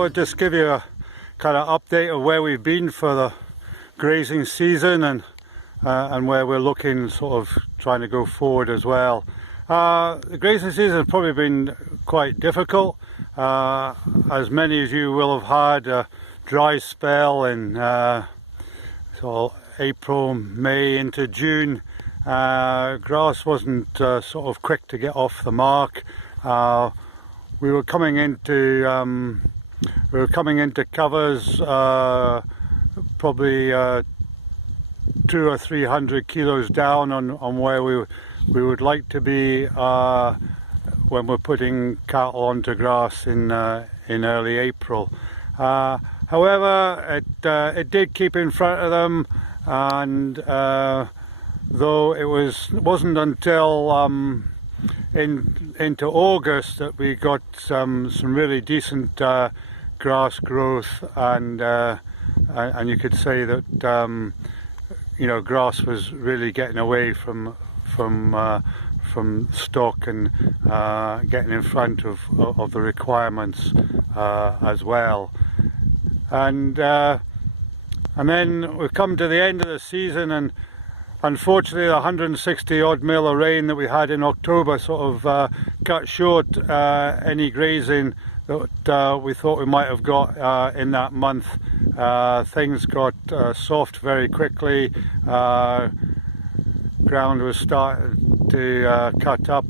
thought I'd just give you a kind of update of where we've been for the grazing season and where we're looking, sort of trying to go forward as well. The grazing season has probably been quite difficult. As many as you will have had a dry spell in sort of April, May into June. Grass wasn't sort of quick to get off the mark. We were coming into covers probably 200 or 300 kilos down on where we would like to be when we're putting cattle onto grass in early April. However, it did keep in front of them, and though it wasn't until into August that we got some really decent grass growth, and you could say that you know, grass was really getting away from stock and getting in front of the requirements as well. And then we've come to the end of the season, and unfortunately the 160 odd mil of rain that we had in October sort of cut short any grazing that we thought we might have got in that month. Things got soft very quickly. Ground was starting to cut up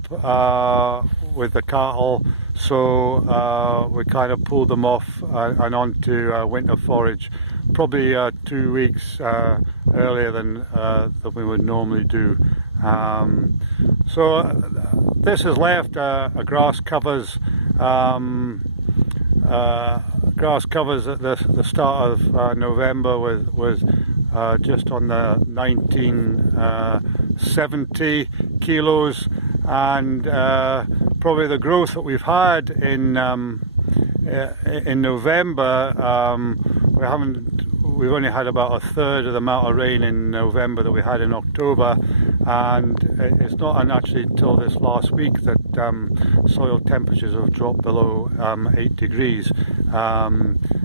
with the cattle, so we kind of pulled them off and onto winter forage, probably 2 weeks earlier than we would normally do. So this has left grass covers at the start of November with just on the 1970 kilos, and probably the growth that we've had in November, we've only had about a third of the amount of rain in November that we had in October, and it's not actually until this last week that soil temperatures have dropped below 8 degrees.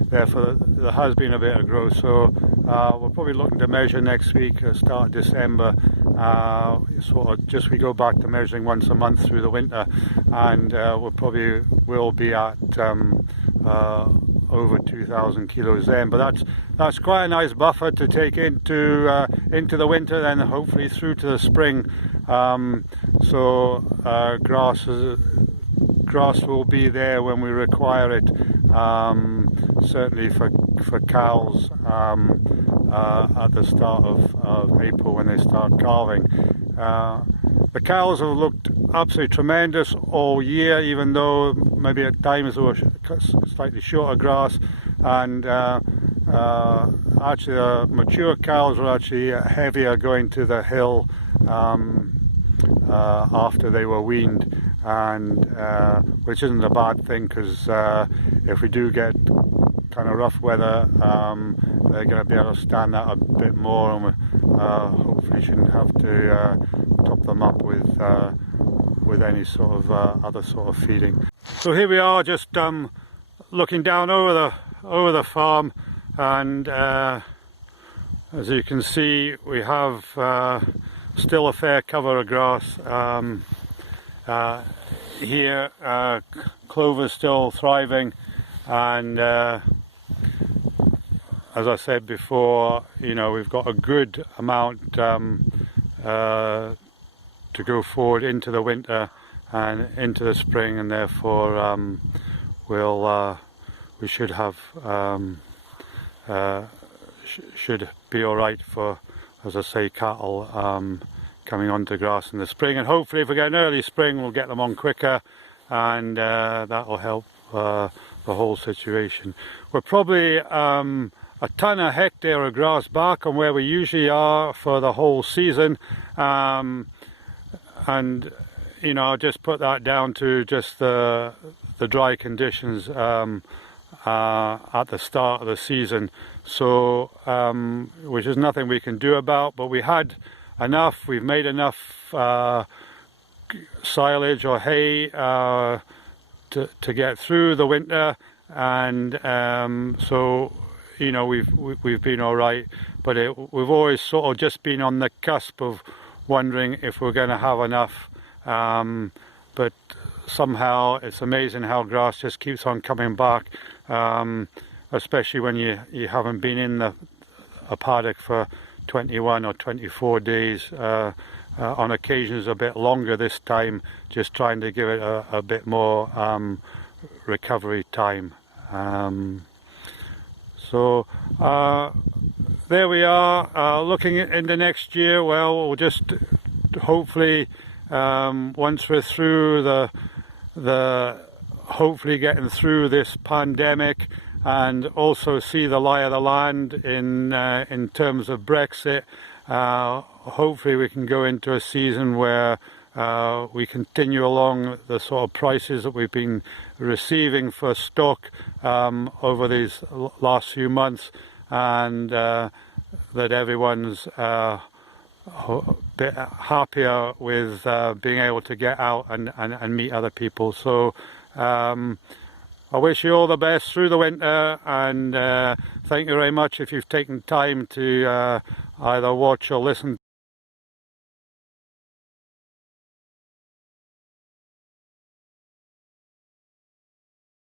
Therefore there has been a bit of growth, so we're probably looking to measure next week, start of December. Sort of just we go back to measuring once a month through the winter, and we'll probably will be at over 2,000 kilos then. But that's quite a nice buffer to take into the winter, then hopefully through to the spring. So grass will be there when we require it, certainly for cows at the start of April when they start calving. The cows have looked absolutely tremendous all year, even though maybe at times they were slightly shorter grass, and actually the mature cows were actually heavier going to the hill after they were weaned, and which isn't a bad thing, because if we do get kind of rough weather, they're going to be able to stand that a bit more, and we hopefully shouldn't have to top them up with any sort of other sort of feeding. So here we are, just looking down over the farm, and as you can see, we have still a fair cover of grass. Here clover's still thriving, and as I said before, you know, we've got a good amount to go forward into the winter and into the spring, and therefore we should have should be all right for, as I say, cattle coming onto grass in the spring. And hopefully if we get an early spring, we'll get them on quicker, and that will help the whole situation. We're probably a ton a hectare of grass back on where we usually are for the whole season, and you know, I'll just put that down to just the dry conditions at the start of the season, so which is nothing we can do about. But we had enough, we've made enough silage or hay to get through the winter, and so you know we've been all right, but we've always sort of just been on the cusp of wondering if we're going to have enough, but somehow it's amazing how grass just keeps on coming back, especially when you haven't been in a paddock for 21 or 24 days, on occasions a bit longer this time, just trying to give it a bit more recovery time. So there we are, looking into next year. Well, we'll just hopefully once we're through hopefully getting through this pandemic, and also see the lie of the land in terms of Brexit, hopefully we can go into a season where we continue along the sort of prices that we've been receiving for stock over these last few months, and that everyone's a bit happier with being able to get out and meet other people. So I wish you all the best through the winter, and thank you very much if you've taken time to either watch or listen